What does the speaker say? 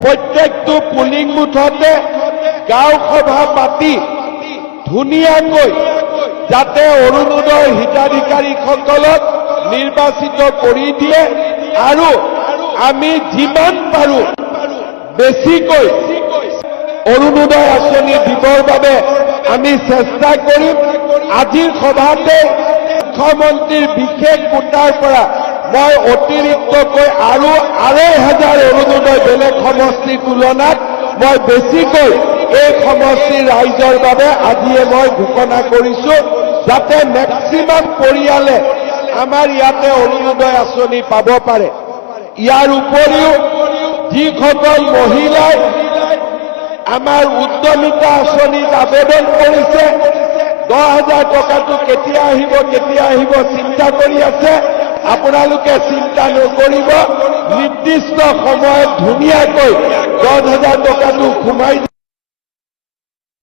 প্ৰত্যেকটো পুলিং বুথতে গাঁও সভা পাতি ধুনীয়াকৈ যাতে অৰুণোদয় হিতাধিকাৰীসকলক নিৰ্বাচিত কৰি দিয়ে আৰু আমি যিমান পাৰো বেছিকৈ অৰুণোদয় আঁচনি দিবৰ বাবে আমি চেষ্টা কৰিম। আজিৰ সভাতে মুখ্যমন্ত্ৰীৰ বিশেষ কোটাৰ পৰা মই অতিৰিক্তকৈ আৰু ২,৫০০ অৰুণোদয় বেলেগ সমষ্টিৰ তুলনাত মই বেছিকৈ এই সমষ্টিৰ ৰাইজৰ বাবে আজিয়ে মই ঘোষণা কৰিছো, যাতে মেক্সিমাম পৰিয়ালে আমাৰ ইয়াতে অৰুণোদয় আঁচনি পাব পাৰে। ইয়াৰ উপৰিও যিসকল মহিলাই আমাৰ উদ্যমিতা আঁচনিত আবেদন কৰিছে, ১০,০০০ টকাটো কেতিয়া আহিব চিন্তা কৰি আছে, আপোনালোকে চিন্তা নকৰিব, নিৰ্দিষ্ট সময়ত ধুনীয়াকৈ ১০,০০০ টকাটো সোমাই